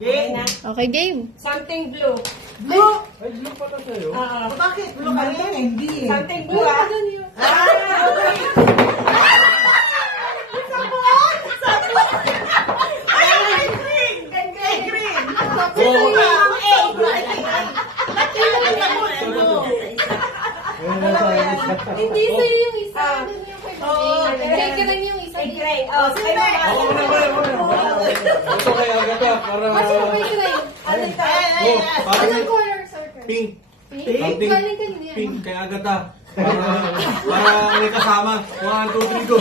Game. Okay, game. Something blue. Blue? Ay, blue pala sa'yo. Bakit? Blue ka rin? Hindi eh. Something blue, ah. Okay. Hindi sa'yo yung isa. Doon yung kay Jane. Jane ka lang yung isa. Gray. Oh, sige na. Ako muna. Ito kay Agatha, para... Kasi mo kay Gray. Ano ito? Oh, para Anong color, circle? pink. Pink? Something Galing kanina yan. pink kay Agatha. Para may kasama. 1, 2, 3, go.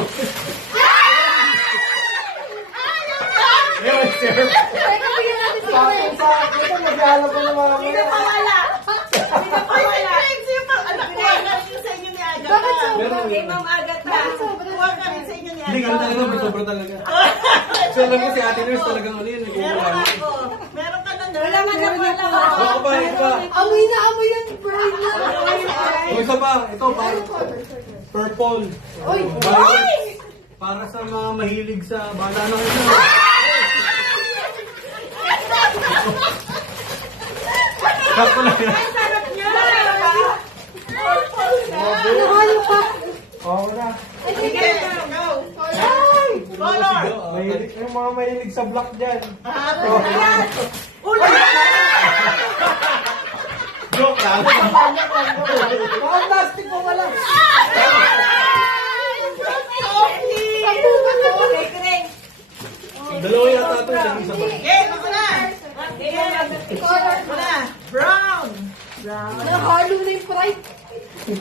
Yes, sir. Teka, bigyan natin si Gray. Ito, nag-aalap ko na mga Sino pawala? Sino pawala? Bakit sobra? Kay Ma'am Agatha. Bakit sobra? Hindi, ganun talaga. May sobra talaga. Kasi alam ko si Ate Nurse talagang ano yun. Meron ka na Wala man na wala. Ako pa, ito pa. Amoy na amoy yung bird na. O, isa pa. Ito, para Anong color, circle? purple. Uy! Violet. Para sa mga mahilig sa bala na ito. Sakto lang yan. Sarap niya. Nahalo ka. Oo na. Ay, Sige, sige. go. Color! Mahilig. Yung mga mahilig sa black dyan. Joke lang. Mga plastic mo wala. Sampu ba to? Kay Gray. Dalawa yata ito. Isa pa. Color. Brown! Nahalo na yung pride.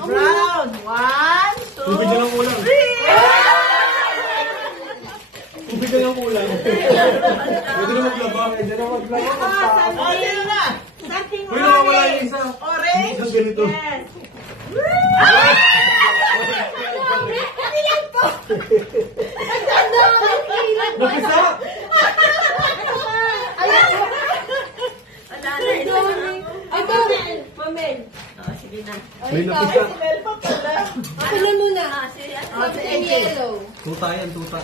Brown! 1, 2, Tubig na lang kulang. Tubig na lang kulang. Pwede na maglaba. Pwede na maglaro. Sino na? Something Uy, nawawala yung isa. Orange? Isang ganito. Yes. Ang ganda ng kilay. Napisa! Alam mo. Wala na. Ito. Pamel. May napisa. Kulan mo na. Ah, Something yellow. Tuta yan, tuta.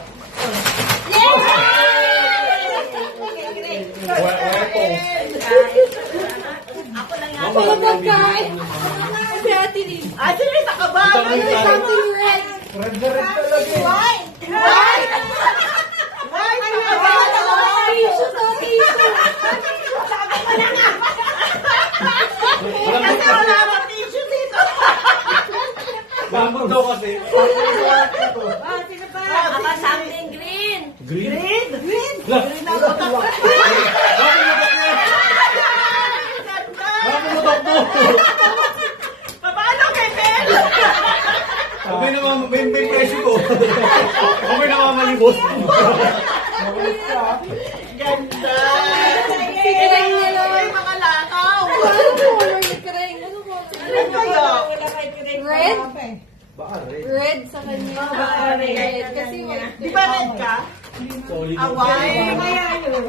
Ako lang pagkain. Si Ate Lynn. Ano yung something red? Red na red talaga eh. Tissue to tissue. Lambot daw kasi. Sino pa? Something green. Green? Green! Lah. Nakakumutok mo. Sabi naman, may presyo ko. Sabi naman, malibos. Ganda! Sige lang yellow. Mga lakaw! Anong color ni Kreng? Anong color? Red kayo? Wala kay Gray. Red? Baka rin. Red sa kanya. Baka red. Red. Kasi white. Di ba red ka? Solid. Away! Kaya yun.